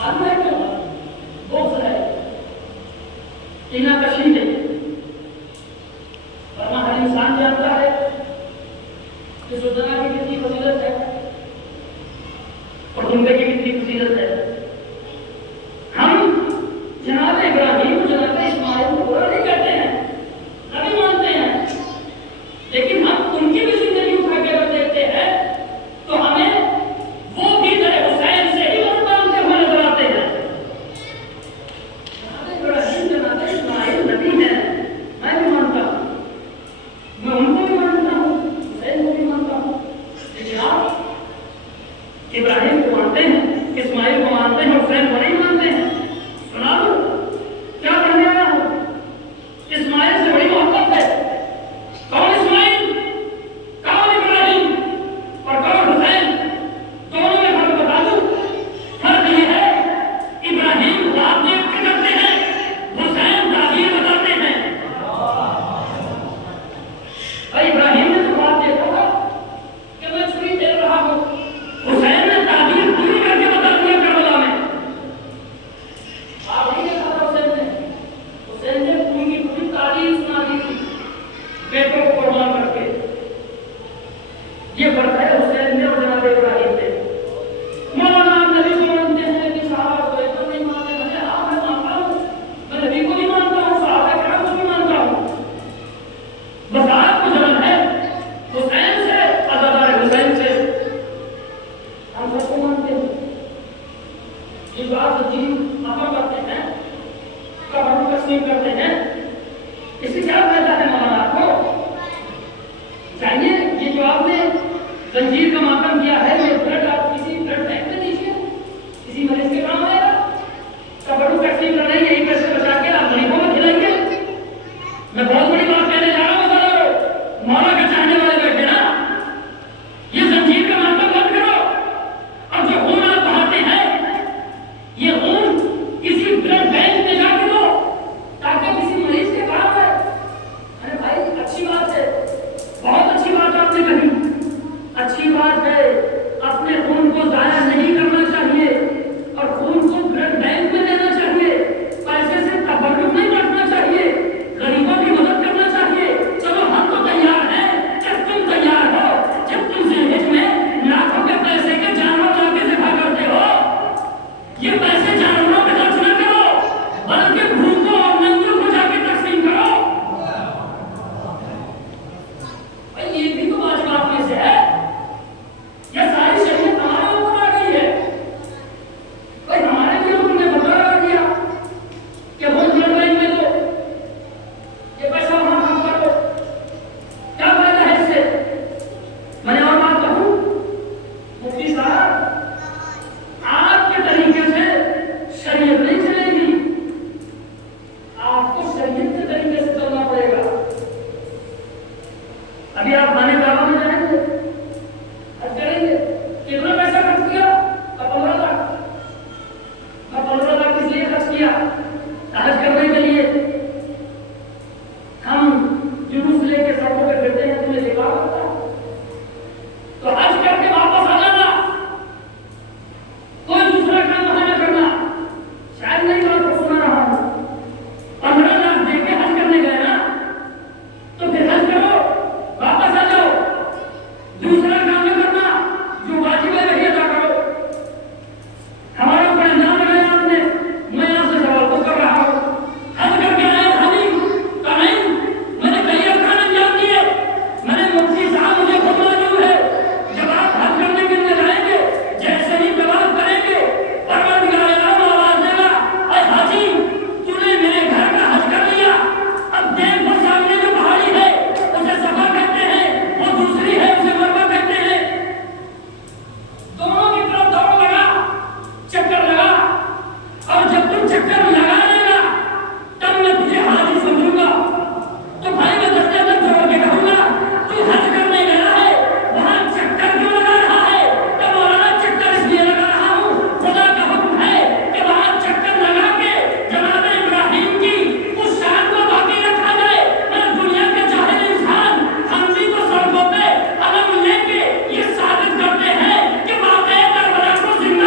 معلوم ہے کیوں؟ بغض ہے، کینہ کشی ہے۔ ورنہ ہر انسان جانتا ہے کہ سلطنہ کی کتنی فضیلت ہے اور جنبے کی کتنی فضیلت ہے۔ ہم جناب ابراہیم اور جناب اسماعیل کو برا نہیں کہتے ہیں، نبی مانتے ہیں، لیکن ہم ان کی بھی زندگی اٹھا کے اگر دیکھتے ہیں تو ہمیں وہ بھی در حسین سے ہی بہت مانتے ہوئے نظر آتے ہیں۔ جناب ابراہیم جناب اسماعیل نبی ہیں، میں بھی مانتا ہوں، میں ان کو بھی مانتا ہوں، حسین کو بھی مانتا ہوں، لیکن آپ ابراہیم کو مانتے ہیں، اسماعیل کو مانتے ہیں، حسین کو نہیں مانتے ہیں۔ سنا دو کیا کہنے آیا ہوں؟ اسماعیل سے بڑی محبت ہے۔ کون اسماعیل، کون ابراہیم اور کون حسین، دونوں میں فرق بتا دوں۔ فرق یہ ہے ابراہیم رات دیکھ کے کرتے ہیں، حسین تعبیر بتاتے ہیں۔ بھائی ابراہیم نے تو بات دیکھا تھا کہ میں چھری پھیر رہا ہوں، حسین نے تعبیر پوری کر کے بتا دیا کربلا میں۔ آپ نہیں دیکھا تھا حسین نے، حسین نے پوری کی پوری تعبیر سنا دی تھی بیٹوں کو قربان کر کے۔ یہ فرق ہے حسین نے اور جناب ابراہیم نے۔ مولانا آپ نبی کو مانتے ہیں لیکن صحابہ کو ایک دم نہیں مانتے۔ میں مانتا ہوں، میں نبی کو بھی مانتا ہوں، صحابہ کرام کو بھی مانتا ہوں۔ بس آپ کو جلن ہے حسین سے، عزادار حسین سے۔ ہم سب کو مانتے ہیں، یہ جو آپ دین عمل کرتے ہیں، قبر کو تقسیم کرتے ہیں، اس سے کیا فائدہ ہے مولانا آپ کو؟ چاہیے یہ جو آپ نے زنجیر کا ماتم کیا ہے، یہ بلڈ آپ کسی بلڈ بینک میں دیجیے، کسی مریض کے کام آئے گا۔ قبر کو تقسیم کرنا ہے، یہی پیسے بچا کے آپ غریبوں میں کھلائیں گے۔ میں بہت بڑی بات کہنے جا رہا ہوں، مولا کے چاہنے والے بیٹھے نا، یہ زنجیر کا ماتم بند کرو، اور جو خون آپ بہاتے ہیں یہ خون کسی بلڈ بینک میں جا کے دو تاکہ کسی مریض کے کام آئے۔ ارے بھائی اچھی بات ہے، بہت اچھی بات آپ نے کہی، اچھی بات ہے، اپنے خون کو ضائع نہیں کرنا چاہیے اور خون کو بلڈ بینک میں دینا چاہیے، پیسے سے تبرک نہیں بانٹنا چاہیے، غریبوں کی مدد کرنا چاہیے۔ چلو ہم تو تیار ہیں جب تم تیار ہو، جب تم ذہن میں لاکھوں کے پیسے کے جانور لا کے ذبح کرتے ہو، یہ پیسے جانوروں پہ خرچ نہ کرو بلکہ بھوکوں اور ننگوں کو جا کے تقسیم کرو۔ بھائی یہ بھی تو واجبات میں سے ہے، یہ ساری شریعت ہمارے اوپر آ گئی ہے۔ بھائی ہمارے لیے تم نے بتا دیا کہ وہ بلڈ بینک میں دو، یہ پیسہ وہاں کام کرو، کیا فائدہ ہے اس سے؟ میں نے اور بات کہوں، مفتی صاحب آپ کے طریقے سے شریعت نہیں چلے گی، آپ کو شریعت کے طریقے سے چلنا پڑے گا۔ ابھی آپ خانے کعبہ میں جائیں گے، حج کریں گے، کتنا پیسہ خرچ کیا؟ 15 لاکھ۔ میں 15 لاکھ کس لیے خرچ کیا؟ حج کرنے کے